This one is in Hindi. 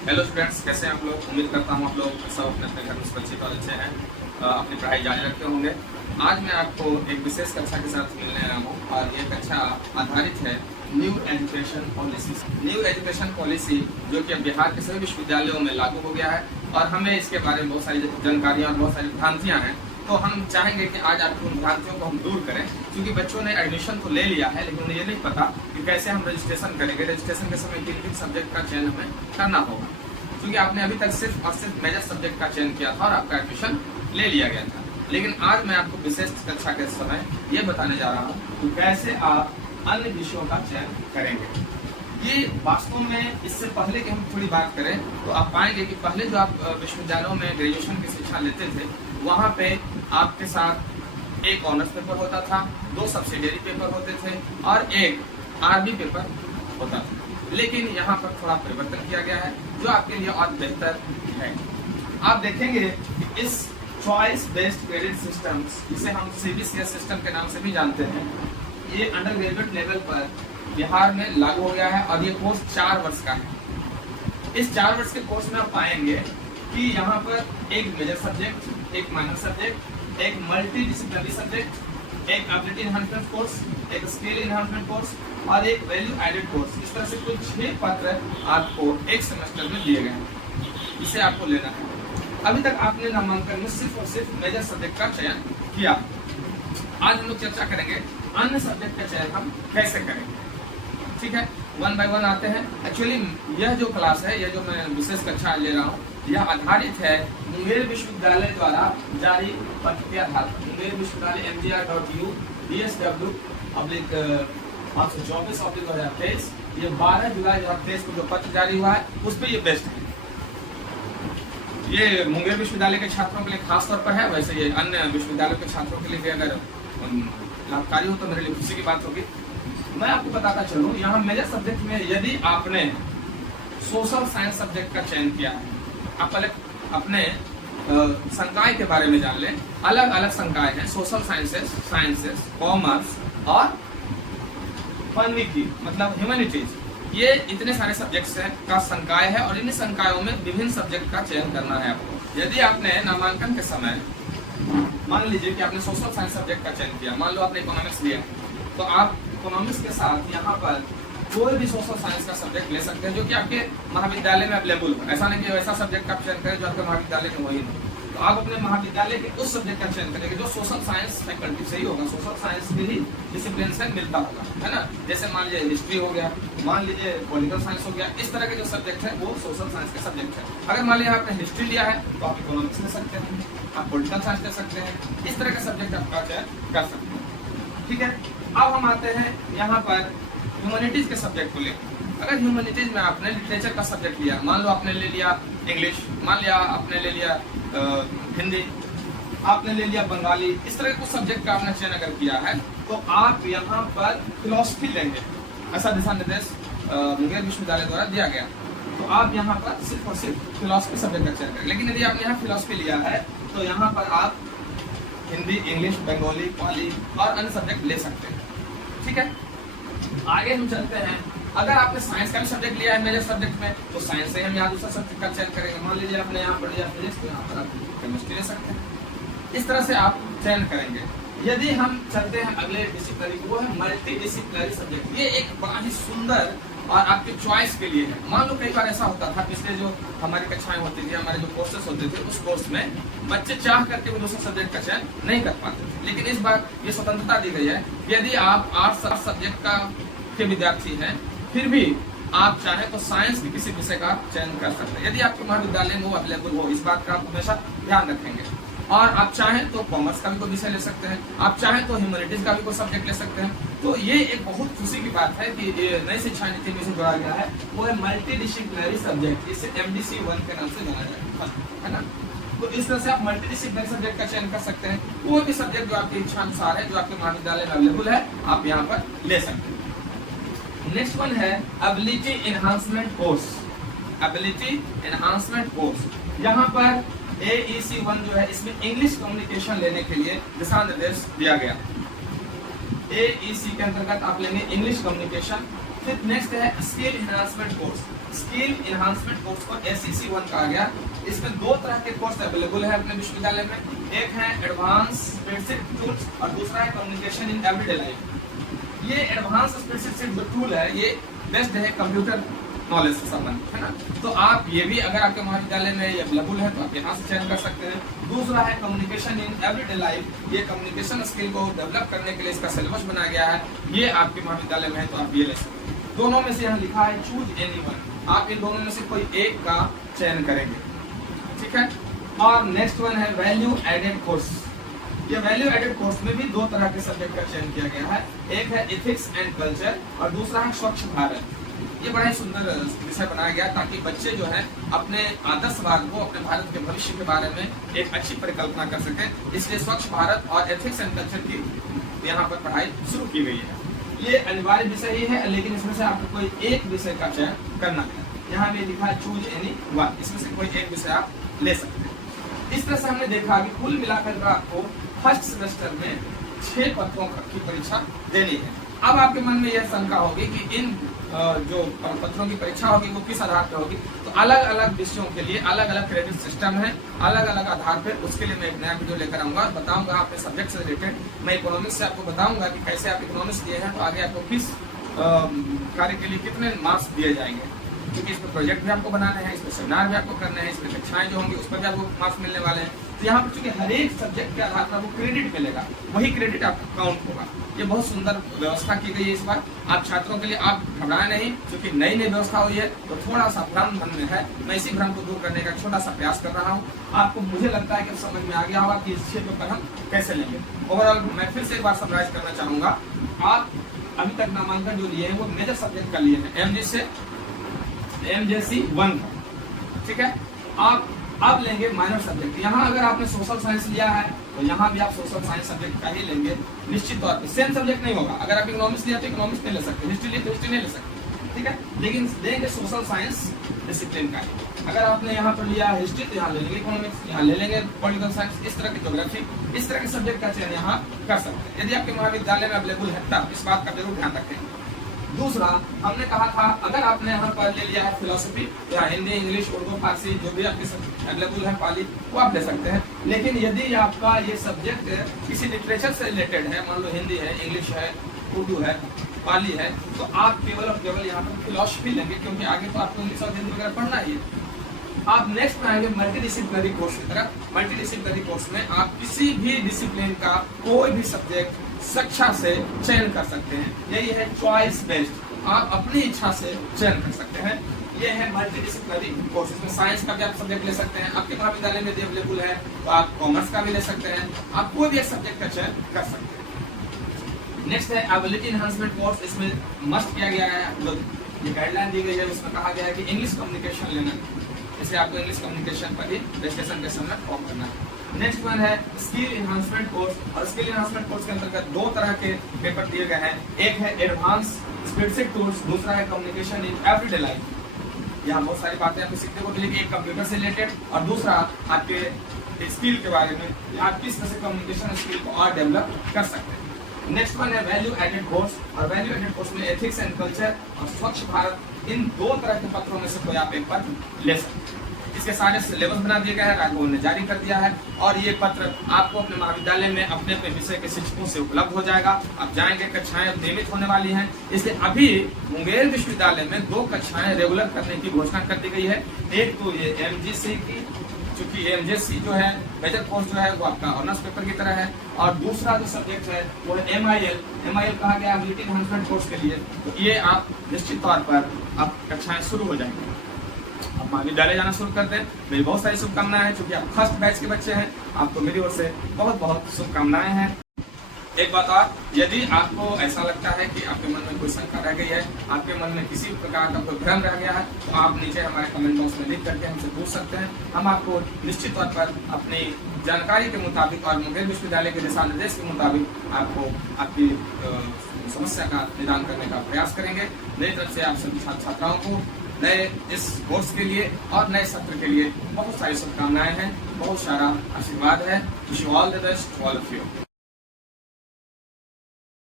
हेलो स्टूडेंट्स, कैसे हैं आप लोग। उम्मीद करता हूँ आप लोग सब अपने अपने घर में सुरक्षित और अच्छे हैं, अपनी पढ़ाई जारी रखते होंगे। आज मैं आपको एक विशेष कक्षा के साथ मिलने आया हूँ और ये कक्षा आधारित है new education policy. New education policy जो कि अब बिहार के सभी विश्वविद्यालयों में लागू हो गया है और हमें इसके बारे में बहुत सारी जानकारियाँ और बहुत सारी भ्रांतियाँ हैं। तो हम चाहेंगे कि आज आपकी उन भ्रांतियों को हम दूर करें, क्योंकि बच्चों ने एडमिशन तो ले लिया है लेकिन उन्हें ये नहीं पता कि कैसे हम रजिस्ट्रेशन करेंगे। रजिस्ट्रेशन के समय किन किन सब्जेक्ट का चयन हमें करना होगा, क्योंकि आपने अभी तक सिर्फ और सिर्फ मेजर सब्जेक्ट का चयन किया था और आपका एडमिशन ले लिया गया था। लेकिन आज मैं आपको विशेष कक्षा के समय ये बताने जा रहा हूँ कि कैसे आप अन्य विषयों का चयन करेंगे। ये वास्तव में इससे पहले कि हम थोड़ी बात करें तो आप पाएंगे कि पहले जो आप विश्वविद्यालयों में ग्रेजुएशन की शिक्षा लेते थे, वहाँ पे आपके साथ एक ऑनर्स पेपर होता था, 2 सब्सिडियरी पेपर होते थे और एक आरबी पेपर होता था। लेकिन यहाँ पर थोड़ा परिवर्तन किया गया है जो आपके लिए और बेहतर है। आप देखेंगे कि इस चॉइस बेस्ड क्रेडिट सिस्टम, जिसे हम सीबीसीएस सिस्टम के नाम से भी जानते हैं, ये अंडर ग्रेजुएट लेवल पर बिहार में लागू हो गया है और ये कोर्स 4 वर्ष का है। इस 4 वर्ष के कोर्स में आप पाएंगे कि यहाँ पर एक मेजर सब्जेक्ट, एक माइनर सब्जेक्ट, एक मल्टी डिसिप्लिनरी सब्जेक्ट, एक एबिलिटी एनहांसमेंट कोर्स, एक स्किल एनहांसमेंट कोर्स और एक वैल्यू एडेड कोर्स, इस तरह से कुल 6 पत्र आपको एक सेमेस्टर में दिए गए हैं। इसे आपको लेना है। अभी तक आपने नामांकन में सिर्फ और सिर्फ मेजर सब्जेक्ट का चयन किया। आज हम लोग चर्चा करेंगे अन्य सब्जेक्ट का चयन हम कैसे करेंगे। ठीक है, 1 बाय 1 आते हैं। एक्चुअली यह जो क्लास है, यह जो मैं विशेष कक्षा ले रहा हूँ, यह आधारित है मुंगेर विश्वविद्यालय द्वारा जारी पत्र के आधार पर। मुंगेर विश्वविद्यालय mgr.u DSW 524/2023, ये 12 जुलाई 2023 को जो पत्र जारी हुआ है उस पर ये बेस्ट है। ये मुंगेर विश्वविद्यालय के छात्रों के लिए खास तौर पर है, वैसे ये अन्य विश्वविद्यालयों के छात्रों के लिए भी अगर लाभकारी हो तो मेरे लिए खुशी की बात होगी। मैं आपको बताता चलूं, यहाँ मेजर सब्जेक्ट में यदि आपने सोशल साइंस सब्जेक्ट का चयन किया है, आप पहले अपने संकाय के बारे में जान लें। अलग अलग संकाय हैं, सोशल साइंसेस, कॉमर्स और फनविकी मतलब ह्यूमैनिटीज। ये इतने सारे सब्जेक्ट्स का संकाय है और इन संकायों में विभिन्न सब्जेक्ट का चयन करना है आपको। यदि आपने नामांकन के समय मान लीजिए कि आपने सोशल साइंस सब्जेक्ट का चयन किया, मान लो आपने इकोनॉमिक्स लिया, तो आप इकोनॉमिक्स के साथ यहाँ पर कोई भी सोशल साइंस का सब्जेक्ट ले सकते हैं जो कि आपके महाविद्यालय में अवेलेबल हो। ऐसा नहीं कि वैसा सब्जेक्ट का चयन करें जो आपके महाविद्यालय में वही हो। तो आप अपने महाविद्यालय के उस सब्जेक्ट का चयन करेंगे जो सोशल साइंस फैकल्टी से ही होगा, सोशल साइंस के ही डिसिप्लिन से मिलता होगा, है ना। जैसे मान लीजिए हिस्ट्री हो गया, मान लीजिए पॉलिटिकल साइंस हो गया, इस तरह के जो सब्जेक्ट है वो सोशल साइंस के सब्जेक्ट है। अगर मान लीजिए आपने हिस्ट्री लिया है तो आप इकोनॉमिक्स ले सकते हैं, आप पॉलिटिकल साइंस ले सकते हैं, इस तरह के सब्जेक्ट आपका चयन कर सकते हैं। ठीक है, अब हम आते हैं यहाँ पर ह्यूमैनिटीज के सब्जेक्ट को लेकर। अगर ह्यूमैनिटीज में आपने लिटरेचर का सब्जेक्ट लिया, मान लो आपने ले लिया इंग्लिश, मान लिया आपने ले लिया हिंदी, आपने ले लिया बंगाली, इस तरह के कुछ सब्जेक्ट का आपने चयन अगर किया है तो आप यहाँ पर फिलॉसफी लेंगे। ऐसा दिशा निर्देश मुंगेर विश्वविद्यालय द्वारा दिया गया, तो आप यहाँ पर सिर्फ और सिर्फ फिलॉसफी सब्जेक्ट का चयन करें। लेकिन यदि आपने यहाँ फिलॉसफी लिया है तो यहाँ पर आप हिंदी, इंग्लिश, बंगाली, पाली और अन्य सब्जेक्ट ले सकते हैं। ठीक है, आगे हम चलते हैं। अगर आपने साइंस का भी सब्जेक्ट लिया है मेजर सब्जेक्ट में तो साइंस से हम यहाँ दूसरा सब्जेक्ट का चयन करेंगे। मान लीजिए आपने यहाँ पढ़ लिया फिजिक्स, तो यहाँ पर आप केमिस्ट्री ले सकते हैं। इस तरह से आप चयन करेंगे। यदि हम चलते हैं अगले डिसिप्लिनरी, वो है मल्टी डिसिप्लिनरी सब्जेक्ट। ये एक बड़ा ही सुंदर और आपके चॉइस के लिए है। मान लो कई बार ऐसा होता था, पिछले जो हमारी कक्षाएं होती थी, हमारे जो कोर्सेस होते थे, उस कोर्स में बच्चे चाह करके वो दूसरे सब्जेक्ट का चयन नहीं कर पाते थे। लेकिन इस बार ये स्वतंत्रता दी गई है, यदि आप 8 सब्जेक्ट के विद्यार्थी हैं फिर भी आप चाहे तो साइंस के किसी विषय का चयन कर सकते हैं, यदि आपके महाविद्यालय में वो अवेलेबल हो। इस बात का आप हमेशा ध्यान रखेंगे। और आप चाहें तो कॉमर्स का भी कोई विषय ले सकते हैं, आप चाहें तो ह्यूमैनिटीज का भी कोई सब्जेक्ट ले सकते हैं। तो ये एक बहुत खुशी की बात है कि ये नई शिक्षा नीति में से जोड़ा गया है, वो है मल्टी डिसिप्लिनरी सब्जेक्ट, इसे MDC 1 के नाम से जाना जाता है ना। तो इस तरह से आप मल्टी डिसिप्लिनरी सब्जेक्ट का चयन कर सकते हैं। कोई भी सब्जेक्ट जो आपकी इच्छा अनुसार है, जो आपके महाविद्यालय में अवेलेबल है, आप यहाँ पर ले सकते हैं। नेक्स्ट वन है ability enhancement course. Ability enhancement course, यहाँ पर AEC 1 जो है, इसमें इंग्लिश कम्युनिकेशन लेने के लिए दिशा निर्देश दिया गया। AEC के अंतर्गत आप लेंगे इंग्लिश कम्युनिकेशन फिर नेक्स्ट है skill enhancement course. Skill enhancement course को SEC1 कहा गया। इसमें दो तरह के कोर्स अवेलेबल है अपने विश्वविद्यालय में। एक है एडवांस स्प्रेडशीट टूल्स और दूसरा है कम्युनिकेशन इन एवरीडे लाइफ। ये एडवांस स्प्रेडशीट जो टूल है ये बेस्ट है कंप्यूटर नॉलेज से संबंधित, है ना। तो आप ये भी अगर आपके महाविद्यालय में ये अवेलेबल है तो आप यहाँ से चयन कर सकते हैं। दूसरा है कम्युनिकेशन इन एवरीडे लाइफ। ये कम्युनिकेशन स्किल को डेवलप करने के लिए इसका सिलेबस बनाया गया है। ये आपके महाविद्यालय में है तो आप ये ले सकते हैं। दोनों में से यहाँ लिखा है चूज एनी वन। आप इन दोनों में से कोई एक का चयन करेंगे, ठीक है। और नेक्स्ट वन है वैल्यू एडेड कोर्स। ये वैल्यू एडेड कोर्स में भी दो तरह के सब्जेक्ट का चयन किया गया है। एक है एथिक्स एंड कल्चर और दूसरा है स्वच्छ भारत। ये बड़ा ही सुंदर विषय बनाया गया ताकि बच्चे जो है अपने आदर्शवाद को, अपने भारत के भविष्य के बारे में एक अच्छी परिकल्पना कर सकें। इसलिए स्वच्छ भारत और एथिक्स एंड कल्चर की यहाँ पर पढ़ाई शुरू की गई है। ये अनिवार्य विषय ही है, लेकिन इसमें से आपको कोई एक विषय का चयन करना है। यहाँ भी लिखा है चूज एनी वन, इसमें से कोई एक विषय आप ले सकते हैं। इस तरह से हमने देखा कि कुल मिलाकर आपको फर्स्ट सेमेस्टर में 6 पत्रों की परीक्षा देनी है। अब आपके मन में यह शंका होगी कि इन जो पत्रों की परीक्षा होगी वो किस आधार पर होगी। तो अलग अलग विषयों के लिए अलग अलग क्रेडिट सिस्टम है, अलग अलग आधार पर। उसके लिए मैं एक नया वीडियो लेकर आऊंगा, बताऊंगा अपने सब्जेक्ट से रिलेटेड। मैं इकोनॉमिक्स से आपको बताऊंगा कि कैसे आप इकोनॉमिक्स दिए हैं तो आगे आपको किस कार्य के लिए कितने मार्क्स दिए जाएंगे, क्योंकि इसमें प्रोजेक्ट भी आपको बनाने हैं, इसमें सेमिनार भी आपको करने हैं, इसमें कक्षाएं जो होंगी उस पर भी आपको मार्क्स मिलने वाले हैं। तो यहाँ पर चूंकि हर एक सब्जेक्ट के आधार पर आपको क्रेडिट मिलेगा, वही क्रेडिट आपका काउंट होगा। ये बहुत सुंदर व्यवस्था की गई है इस बार। आप छात्रों के लिए आप घबराए नहीं, क्योंकि नई नई व्यवस्था हुई है तो थोड़ा सा भ्रम मन में है। मैं इसी भ्रम को दूर करने का छोटा सा प्रयास कर रहा हूँ। आपको मुझे लगता है कि समझ में आ गया होगा कि इस 6 पेपर हम कैसे लेंगे। ओवरऑल मैं फिर से एक बार समराइज करना चाहूंगा। आप अभी तक नामांकन जो लिए हैं वो मेजर सब्जेक्ट का लिए हैं, MG से MJC1 का, ठीक है। आप अब लेंगे माइनर सब्जेक्ट। यहाँ अगर आपने सोशल साइंस लिया है तो यहाँ भी आप सोशल साइंस सब्जेक्ट का ही लेंगे निश्चित तौर पे। सेम सब्जेक्ट नहीं होगा। अगर आप इकोनॉमिक्स लिया तो इकोनॉमिक्स नहीं ले सकते, हिस्ट्री लिया तो हिस्ट्री नहीं ले सकते, ठीक है। लेकिन लेंगे सोशल साइंस डिसिप्लिन का ही। अगर आपने यहाँ पर लिया हिस्ट्री तो यहाँ ले लेंगे इकोनॉमिक्स, यहाँ ले लेंगे पॉलिटिकल साइंस, इस तरह की ज्योग्राफी, इस तरह के सब्जेक्ट का चयन यहाँ कर सकते हैं। यदि आपके महाविद्यालय में अवेलेबल है तब इस बात का जरूर ध्यान रखें। दूसरा हमने कहा था अगर आपने यहाँ पर ले लिया है फिलोसफी या हिंदी, इंग्लिश, उर्दू, फारसी जो भी आपके अवेलेबल है पाली, वो आप ले सकते हैं। लेकिन यदि आपका ये सब्जेक्ट किसी लिटरेचर से रिलेटेड है, मान लो हिंदी है, इंग्लिश है, उर्दू है, पाली है, तो आप केवल और केवल यहाँ पर फिलोसफी लेंगे, क्योंकि आगे तो आपको इंग्लिश और हिंदी वगैरह पढ़ना ही है। आप नेक्स्ट में आएंगे मल्टीडिसिप्लिनरी कोर्स की तरफ। मल्टीडिसिप्लिनरी कोर्स में आप किसी भी डिसिप्लिन का कोई भी सब्जेक्ट शिक्षा से चयन कर सकते हैं। यही है चॉइस बेस्ड, आप अपनी इच्छा से चयन कर सकते हैं। ये है मल्टीडिसिप्लिनरी कोर्स। इसमें साइंस का भी आप सब्जेक्ट ले सकते हैं। आपके महाविद्यालय में अवेलेबल है तो आप कॉमर्स का भी ले सकते हैं। आप कोई भी एक सब्जेक्ट का चयन कर सकते हैं। नेक्स्ट है एबिलिटी एनहांसमेंट कोर्स। इसमें मस्ट किया गया है, जो ये गाइडलाइन दी गई है उसमें कहा गया है कि इंग्लिश कम्युनिकेशन लेना, इसलिए आपको इंग्लिश कम्युनिकेशन पर ही रजिस्ट्रेशन के समय फॉर्म करना है। नेक्स्ट वन है स्किल एनहांसमेंट कोर्स। और स्किल एनहांसमेंट कोर्स के अंतर्गत 2 तरह के पेपर दिए गए हैं। एक है एडवांस स्प्रेडशीट टूल्स, दूसरा है कम्युनिकेशन इन एवरीडे लाइफ। यहाँ बहुत सारी बातें आपको सीखने को मिलेगी, एक कंप्यूटर से रिलेटेड और दूसरा आपके स्किल के बारे में, आप किस तरह से कम्युनिकेशन स्किल को और डेवलप कर सकते हैं। नेक्स्ट वन है वैल्यू एडेड कोर्स। और वैल्यू एडेड कोर्स में एथिक्स एंड कल्चर और स्वच्छ भारत, इन 2 तरह के पत्रों में से कोई आप एक पत्र ले सकते हैं। इसके सारे सिलेबस बना दिए गए हैं, राजभवन ने जारी कर दिया है। और ये पत्र आपको अपने महाविद्यालय में अपने अपने विषय के शिक्षकों से उपलब्ध हो जाएगा। आप जाएंगे, कक्षाएं नियमित होने वाली हैं। इसलिए अभी मुंगेर विश्वविद्यालय में 2 कक्षाएं रेगुलर करने की घोषणा कर दी गई है। एक तो ये MGC की, चूंकि MJC जो है मेजर कोर्स जो है वो आपका ऑनर्स पेपर की तरह है, और दूसरा जो सब्जेक्ट है वो है MIL कहा गया एबिलिटी एनहांसमेंट कोर्स के लिए। तो ये आप निश्चित तौर पर आप कक्षाएं शुरू हो जाएंगी, आप महाविद्यालय जाना शुरू कर दें। मेरी बहुत सारी शुभकामनाएं हैं, क्योंकि आप फर्स्ट बैच के बच्चे हैं। आपको मेरी ओर से बहुत बहुत शुभकामनाएं हैं। एक बात और, यदि आपको ऐसा लगता है कि आपके मन में कोई शंका रह गई है, आपके मन में किसी प्रकार का कोई भ्रम रह गया है, तो आप नीचे हमारे कमेंट बॉक्स में लिख करके हमसे पूछ सकते हैं। हम आपको निश्चित तौर पर अपनी जानकारी के मुताबिक और मुंगेर विश्वविद्यालय के दिशा निर्देश के मुताबिक आपको आपकी समस्या का निदान करने का प्रयास करेंगे। मेरी तरफ से आप सभी छात्र छात्राओं को नए इस कोर्स के लिए और नए सत्र के लिए बहुत सारी शुभकामनाएं हैं, बहुत सारा आशीर्वाद है। Wish you all the best, all of you.